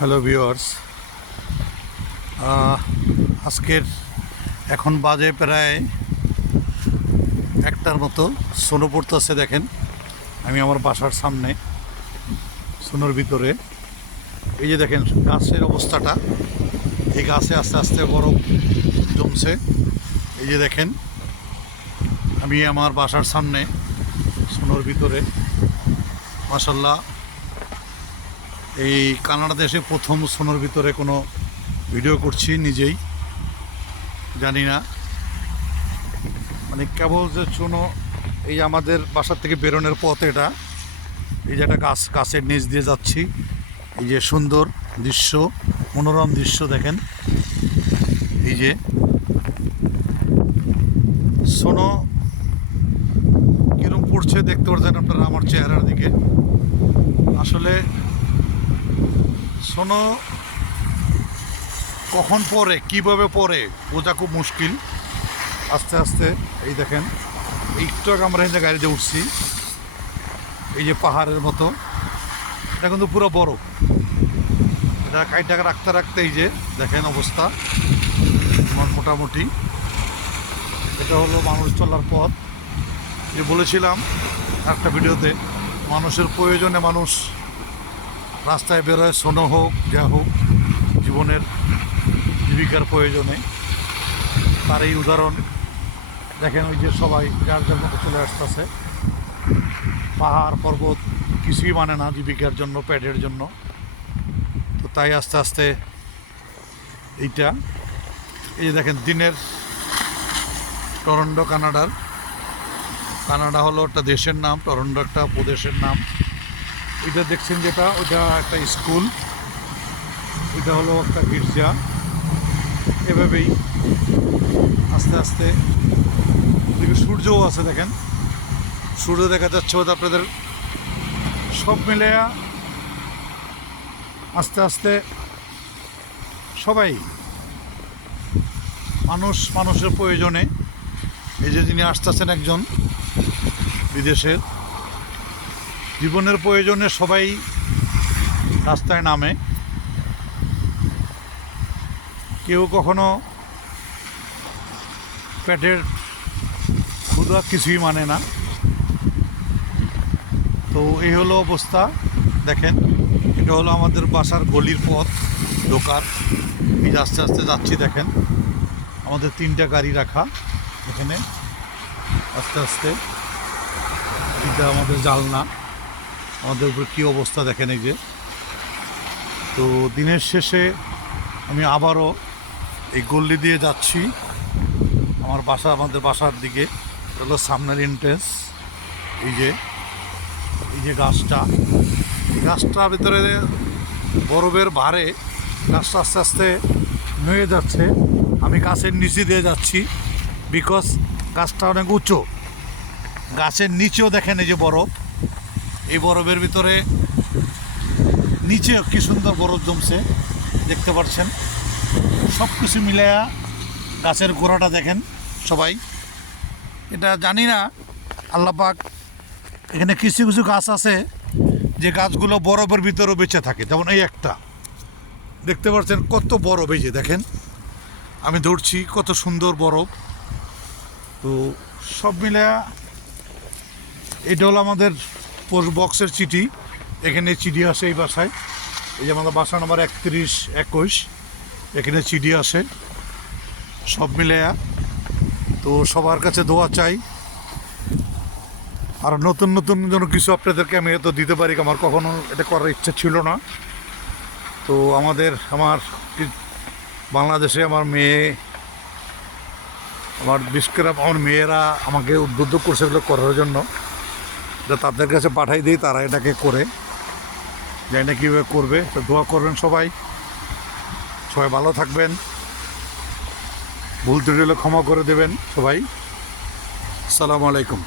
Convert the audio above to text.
Hello viewers, আজকের এখন বাজে প্রায় একটার মতো। সোনো পড়তেছে দেখেন। আমি আমার বাসার সামনে সোনোর ভিতরে এই যে দেখেন গাছের অবস্থাটা, এই গাছে আস্তে আস্তে বরফ জমছে। এই যে দেখেন আমি আমার বাসার সামনে সোনোর ভিতরে, মাশাল্লাহ এই কানাডা দেশে প্রথম সোনোর ভিতরে কোনো ভিডিও করছি। নিজেই জানি না মানে কেবল যে সোনো, এই আমাদের বাসার থেকে বেরোনোর পথ এটা, এই যে একটা গাছের নিচ দিয়ে যাচ্ছি। এই যে সুন্দর দৃশ্য, মনোরম দৃশ্য দেখেন। এই যে সোনো কীরকম পড়ছে দেখতে পাচ্ছেন আপনারা আমার চেহারার দিকে। আসলে সোনো কখন পড়ে, কীভাবে পড়ে বোঝা খুব মুশকিল। আস্তে আস্তে এই দেখেন একটু আগে আমরা এই যে গাড়িতে উঠছি, এই যে পাহাড়ের মতো, এটা কিন্তু পুরো বরফ। এটা কাইটাকে রাখতে রাখতে এই যে দেখেন অবস্থা আমার মোটামুটি। এটা হলো মানুষ চলার পথ। যে বলেছিলাম একটা ভিডিওতে, মানুষের প্রয়োজনে মানুষ রাস্তায় বেরোয়, সোনো হোক যা হোক, জীবনের জীবিকার প্রয়োজনে। তার এই উদাহরণ দেখেন। ওই যে সবাই যার যার মতো চলে আসতেছে। পাহাড় পর্বত কিছুই মানে না জীবিকার জন্য, পেটের জন্য। তো তাই আস্তে আস্তে এইটা, এই যে দেখেন দিনের টরন্টো, কানাডা হলো একটা দেশের নাম, টরন্টো একটা প্রদেশের নাম। এটা দেখছেন যেটা, ওইটা একটা স্কুল, ওইটা হলো একটা গির্জা। এভাবেই আস্তে আস্তে ওদিকে সূর্যও আছে দেখেন, সূর্য দেখা যাচ্ছে। ওটা আপনাদের সব মিলে আস্তে আস্তে সবাই মানুষের প্রয়োজনে, এই যে যিনি আসতেছেন একজন বিদেশের, জীবনের প্রয়োজনে সবাই রাস্তায় নামে। কেউ কখনো পেটের ক্ষুধা কিছুই মানে না। তো এই হলো অবস্থা দেখেন। এটা হলো আমাদের বাসার গলির পথ ঢোকার। এই যে আস্তে আস্তে যাচ্ছি দেখেন, আমাদের 3টা গাড়ি রাখা এখানে। আস্তে আস্তে এটা আমাদের জালনা, আমাদের উপরে কী অবস্থা দেখেন এই যে। তো দিনের শেষে আমি আবারও এই গল্লি দিয়ে যাচ্ছি আমাদের বাসার দিকে। হলো সামনের এন্ট্রেন্স। এই যে গাছটার ভিতরে বরফের ভারে গাছটা আস্তে আস্তে নুয়ে যাচ্ছে। আমি গাছের নিচে দিয়ে যাচ্ছি, বিকজ গাছটা অনেক উঁচু। গাছের নিচেও দেখেন এই যে বরফ, এই বরফের ভিতরে নিচেও কী সুন্দর বরফ জমছে দেখতে পাচ্ছেন। সব কিছু মিলায়া গাছের গোড়াটা দেখেন সবাই। এটা জানি না আল্লাহ পাক, এখানে কিছু কিছু গাছ আছে যে গাছগুলো বরফের ভিতরেও বেঁচে থাকে। যেমন এই একটা দেখতে পাচ্ছেন কত বরফ, এই যে দেখেন আমি ধরছি কত সুন্দর বরফ। তো সব মিলে এটা হলো আমাদের পোস্ট বক্সের চিঠি। এখানে চিঠি আসে এই বাসায়। এই যে আমাদের বাসা নাম্বার 3121, এখানে চিঠি আসে সব মিলে। তো সবার কাছে দোয়া চাই, আর নতুন নতুন যেন কিছু আপনাদেরকে আমি এত দিতে পারি। আমার কখনো এটা করার ইচ্ছা ছিল না। তো আমার বাংলাদেশে আমার মেয়ে, বিশেষ করে আমার মেয়েরা আমাকে উদ্বুদ্ধ করছে এগুলো করার জন্য। এটা তাদের কাছে পাঠাই দিই, তারা এটাকে করে, জানি না কীভাবে করবে। তো দোয়া করবেন সবাই ভালো থাকবেন। ভুল ত্রুটি হলে ক্ষমা করে দেবেন সবাই। আসসালামু আলাইকুম।